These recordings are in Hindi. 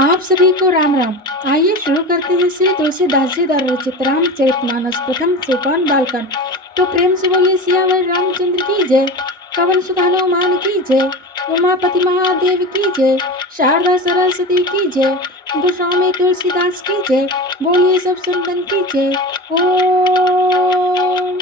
आप सभी को राम राम। आइए शुरू करते हैं श्री तुलसीदास जी द्वारा रचित रामचरितमानस प्रथम सोपान बालकांड। तो प्रेम से बोलिए सियावर रामचंद्र की जय। पवन सुत हनुमान की जय। उमापति महादेव की जय। शारदा सरस्वती की जय। गोस्वामी तुलसीदास की जय। बोलिए सब संतन की जय। ओम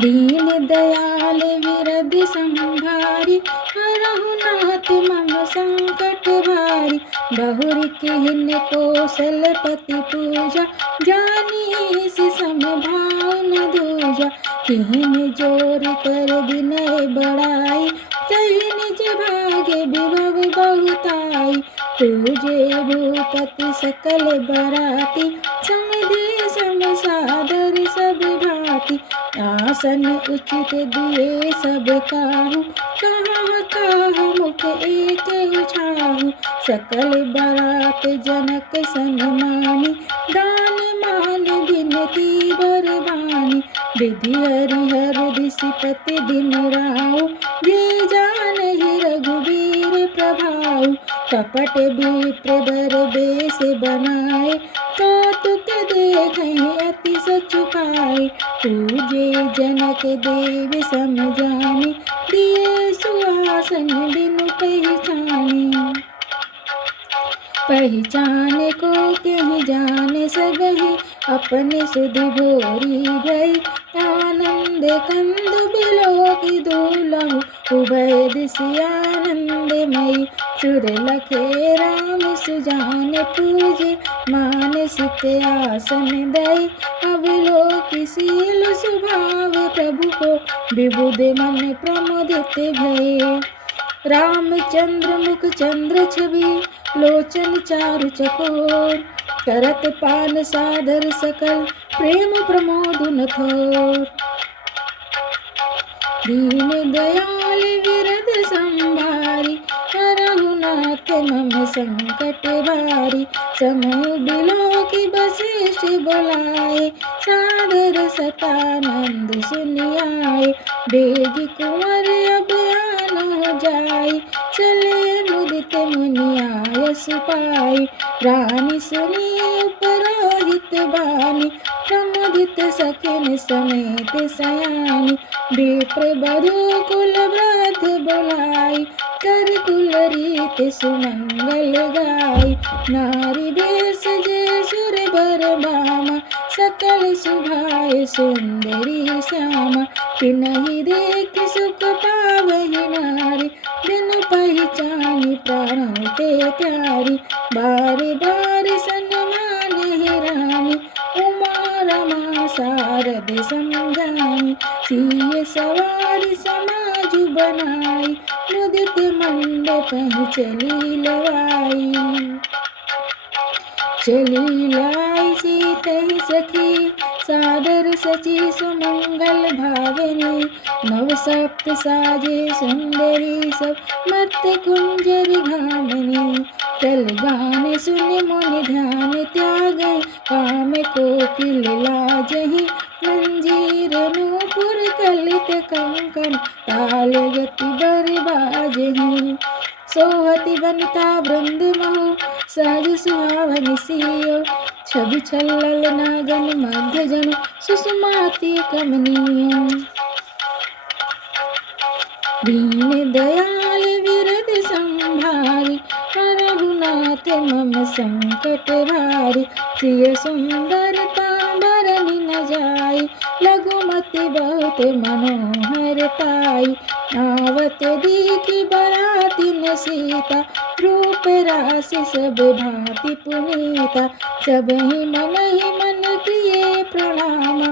दीन दयाल विरद संभारी हरहु नाथ मम संकट भारी। बहुरी किहिन कौशलपति पूजा जानी सि समभाव न दूजा। किहिन जोर कर विनय बड़ाई कहि निज भाग्य विभव बहुताई। तुझे भूपति सकल बराती समधि सम सादर सब भांति। आसन उचित दिए सब काहू कहाँ कहाँ मुख एक उछाहू। सकल बरात जनक सन्मानी दान मान विनती बरबानी। विधि हरिहर दिसिपति दिन राऊ ये जान ही रघुवीर प्रभाऊ। कपट विप्र बर बेस बनाए कौतुक देखें अति सचुकाए। पूजे जनक देव समझाने दिए सुहासन बिनु पहचाने। पहचान को कहीं जाने सबही अपने सुध भोरी भई। आनंद कंद बिलो की दूलहु उभय दिशि आनंदमयी। सुर लखे राम सुजान पूजे मानसिक आसन दई। अवलोकिशील स्वभाव प्रभु को विबुध मन प्रमोदित भये। रामचंद्र मुख चंद्र छवि लोचन चारु चकोर। करत पान सादर सकल प्रेम प्रमोद न थोर। दीन दयाल विरद संभारी हरहु नाथ मम संकट भारी। समूह बिलो की वशिष्ठ बुलाए सादर सतानंद सुनियाए। बेग कुंवर अब आन जाय चले मुदित मुनियायस पाई। रानी सुनी उपरोहित बानी प्रमुदित सखिन समेत सयानी। विप्र बधू कुल व्रत बुलाई कर कुल रीत सुमंगल गाई। नारी बेस जे सुर बर बामा सकल सुभाए सुंदरी श्यामा। तिनहि देख सुख पावहि नारी बिनु पहचानी प्राणों ते प्यारी। बार बार सन्मान ही रानी उमा रमा शारद समझाई। सिय सवारी समाज बनाई मुदित मंडप चली लवाई। चली लाई सीतहि सखी सादर सची सुमंगल भावनी। नव सप्त साजे सुंदरी सब मत कुंजर घामनी। चल गान सुन मुनि ध्यान त्यागे काम कोकिल लाजहि। मंजीर नूपुर कलित कंकण ताल गति बर बाजहि। सोहति वनिता वृंद महु सहज सुहावनि सियो। छवि छल्लल नागन मध्य जनु सुषमाति कमनीय। दीन दयाल विरद संभारी हरहु नाथ मम संकट भारी। सिय सुंदरता बरनि न जाई लघुमति बहुत मनोहर पाई। आवत देखी बराती न सीता रूप राशि सब भांति पुनीता। सब ही मन किए प्रणाम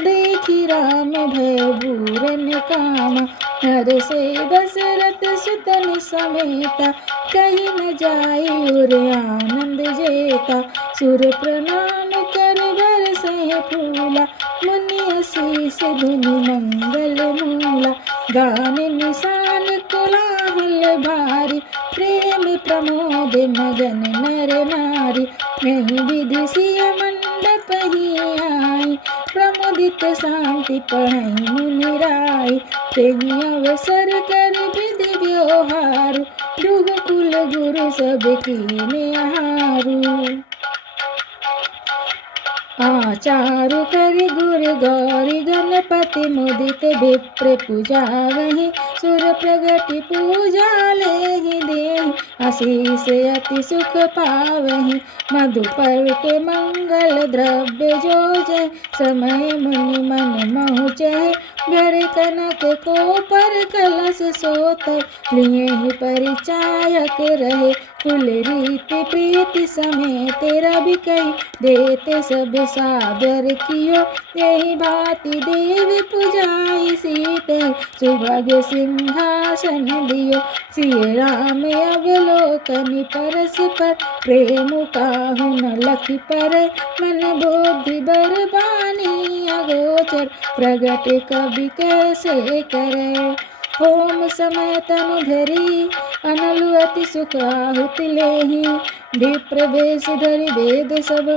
देखी राम भय बूरन कामा। हर से दशरथ सुतन समेता कहीं न जाई उर आनंद जेता। सुर प्रणाम कर बरसे फूला मुनि आशीष धुनि मंगल मूला। गान निशान कोलाहल भारी प्रेम प्रमोद मगन नर नारी। नहीं विधि सिय मंडप ही आई प्रमुदित शांति पढ़ई मुनि राय। तेहि अवसर कर विधि व्यवहार दुह कुल गुरु सब कीने आहारू। आचारु करि गुर गौरी गणपति मुदित विप्र पूजा वही सुर प्रगति पूजा लेहि देहि आशीष अति सुख पावहि मधुपर के मंगल द्रव्य जो जय समय मुनि मन महु चह घर कनक को पर कलश सोत लिए ही परिचायक रहे कुल रीति प्रीति समय तेरा भी कही देते सब सादर कियो यही भांति देवी पूजाई सीते सुभाग्य सिंहासन दियो सिय राम अवलोकनि परस पर प्रेम काहु न लखि पर मन बुद्धि बरबानी अगोचर प्रगट कवि कैसे करे होम समय तनु धरी अनलु अति सुख आहुति लेहि विप्र वेश धरि वेद सब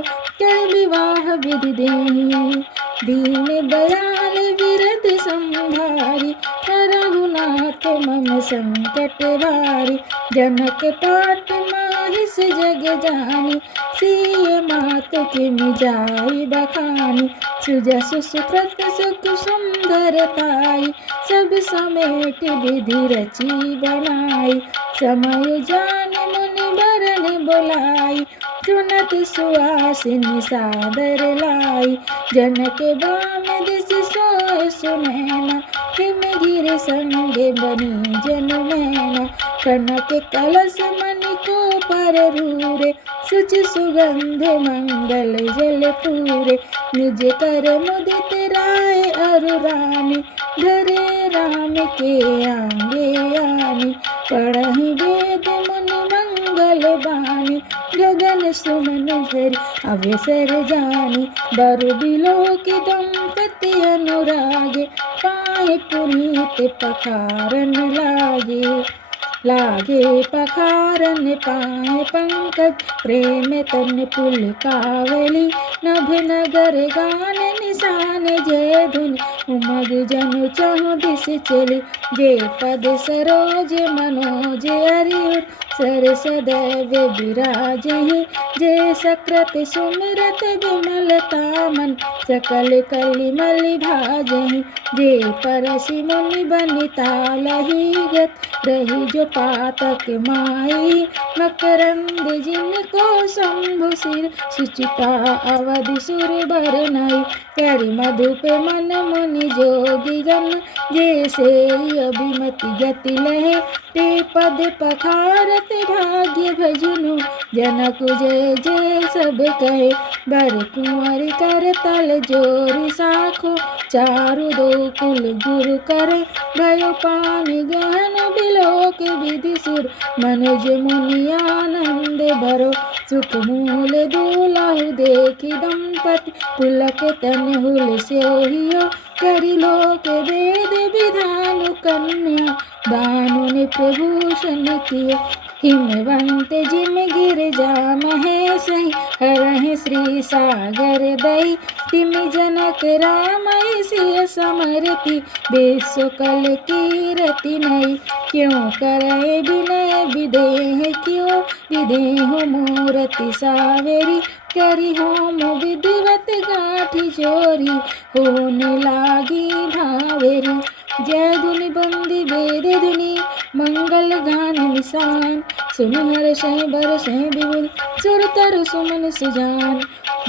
कह विवाह विधि देहि दीन दयाल विरद संभारी रघुनाथ मम संकट भारी जनक पाट माहिस जग जानी सिय मात किमि जाई बखानी सुजसु सुकृत सुख सुंदरताई सब समेट विधि रची बनाई समय जान मुनि बरन बोलाई सुनत सुहासिनी सादर लाई जनक बाम दिस सोय सुनैना हिमगिरि संगे बनी जन मैना कनक कलश मणि को पर रूरे सुच सुगंध मंगल जल पूरे निज कर मुदित राय अरु रानी धरे राम के आंगे आनी पढ़हि वेद मुनि मंगल बानी गगन सुमन धरि अवसर जानी बरु बिलो की दंपति अनुरागे पाए पुनीत पखारन लागे पखारन पाए पंकज प्रेम तन पुल कावली नभ नगर गान निशान जय धुन उमग जनु चहु दिस चली जे पद सरोज मनोज हरि सर सदैव विराजहि जे सकृत सुमिरत विमलता मन सकल कलिमल भाजहि जे परसि मुनि बनिता लही गत रही जो पातक माई मकरंद जिनको शंभु सिर सुचिता अवधि सुर बरनाई करि मधुप मन मुनि जोगी गण जैसे अभिमति गति लहे ते पद पखारत भाग्य भजनु जनक जय जय सब कहे बर कुंवर कर तल जोरी साखो चारु दो कुल गुरु करे भयो पानी गहन बिलोक विधि सुर मनुज मुनि आनंद भरो सुख मूल दूलहु देखी दंपति पुलक तन हुल स्योहियो करि लोक वेद विधान कन्या दानु ने प्रभूषण कियो हिमवंत जिम गिरजा महेश हरहि श्री सागर दई तिम जनक राम सिय समर्पि विश्व कल कीरति नई क्यों करे विनय विदेह क्यों विदेह मूर्ति सावेरी करी होम विधिवत गाठी चोरी होने लागी भावेरी जय धुनि बंदी वेद धुनि मंगल गान निशान सुन हर शह बर शह विबुल सुर तरु सुमन सुजान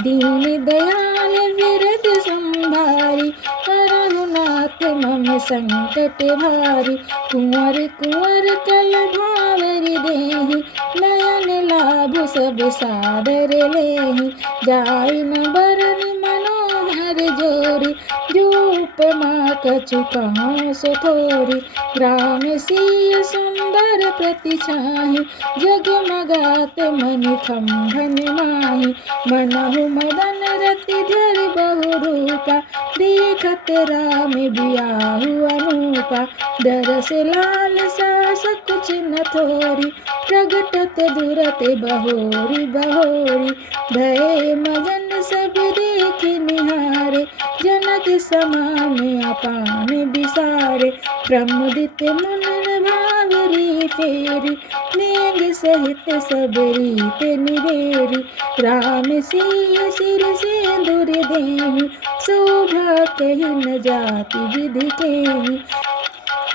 दीन दयाल विरत संभारी रघुनाथ मम संकट भारी कुंवर कुंवर कल भावरी देहि नयन लाभ सब सादर लेहि जाई न बरन मनोहर जोरी जो उपमा कछु कहाँ सो थोरी ग्राम सिय सुंदर प्रति छाहि जगमगात मन खंभन माहि मनहु मदन रति धरि बहु रूपा देखत राम बियाहु अनूपा दरस लाल सास कुछ न थोरी प्रगटत दुरत बहोरी बहोरी भय मगन सब देख निहारे जनक समान अपान विसारे प्रमुदित मन भावरी फेरी, नेंग सहित सब रीत निरेरी, राम सिय सिर सिंदूर देहि, शोभा कही न जाति विधि केहि,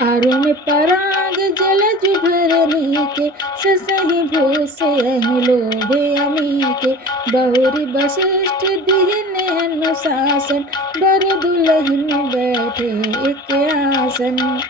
अरुण पराग जलज भरनी के, ससहि भूसे अहि लोभे अमी के, बहुरी वशिष्ठ दीन अनुशासन, बर दुलहिन बैठे एक आसन,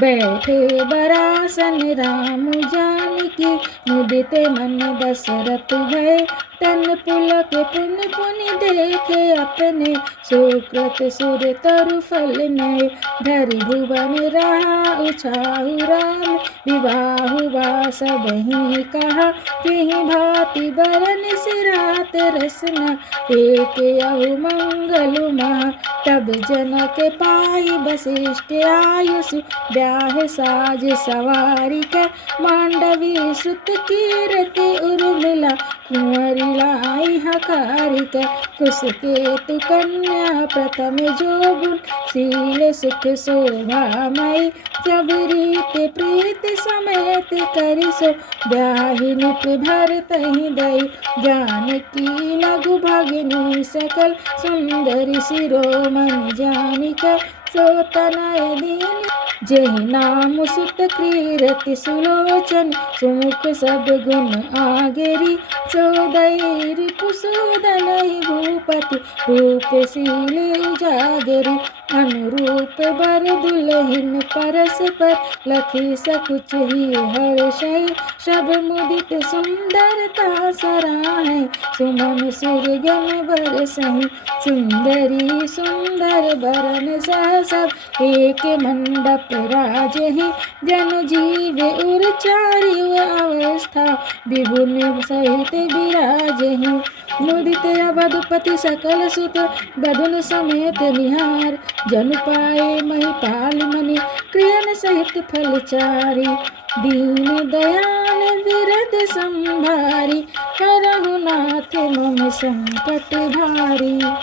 बैठे बरासन राम जानकी, मुदित मन दशरथ भय, तन पुलक पुनि पुनि देखे अपने, सुकृत सुर तरु फल नय, धरि भुवन रहा उछाहु राम, विवाहु वास बही कहा, तिहि भांति बरन सिरात रसना, एक अहु मंगल महा, तब जनक पाई वशिष्ठ आयुषु, ब्याह साज सवारी के, मांडवी सुत कीरति उर्मिला, कुंवरी लाई हकारी के, कुश केतु कन्या प्रथम जो गुण, शील सुख शोभा मई, सब रीत प्रीत समेत करि सो, ब्याहि नित भर तहि दई, जानकी लघु भगिनी सकल, सुंदरी शिरोमणि जानिका, सो तनय दीन, जेहि नाम सुत कीरति सुलोचन, सुमुख सब गुण आगेरी, चौदई रिपुसूदन भूपति, रूपशीली उजागरी, अनुरूप बर दुलहिन परस्पर, लखी सकुच ही हर्षै, सब मुदित सुंदरता सराहै, सुमन सुरगन बरसहि, सुंदरी सुंदर बरन सह सब, एक मंडप राजहि, जन जीव उर चारि अवस्था, विभुन सहित विराजहि, मुदित अवधपति सकल सुत, बधुन समेत निहार, जनु पाए महिपाल मनि, क्रियन सहित फलचारी, दीन दयाल विरद संभारी, करहु नाथ मम संकट भारी।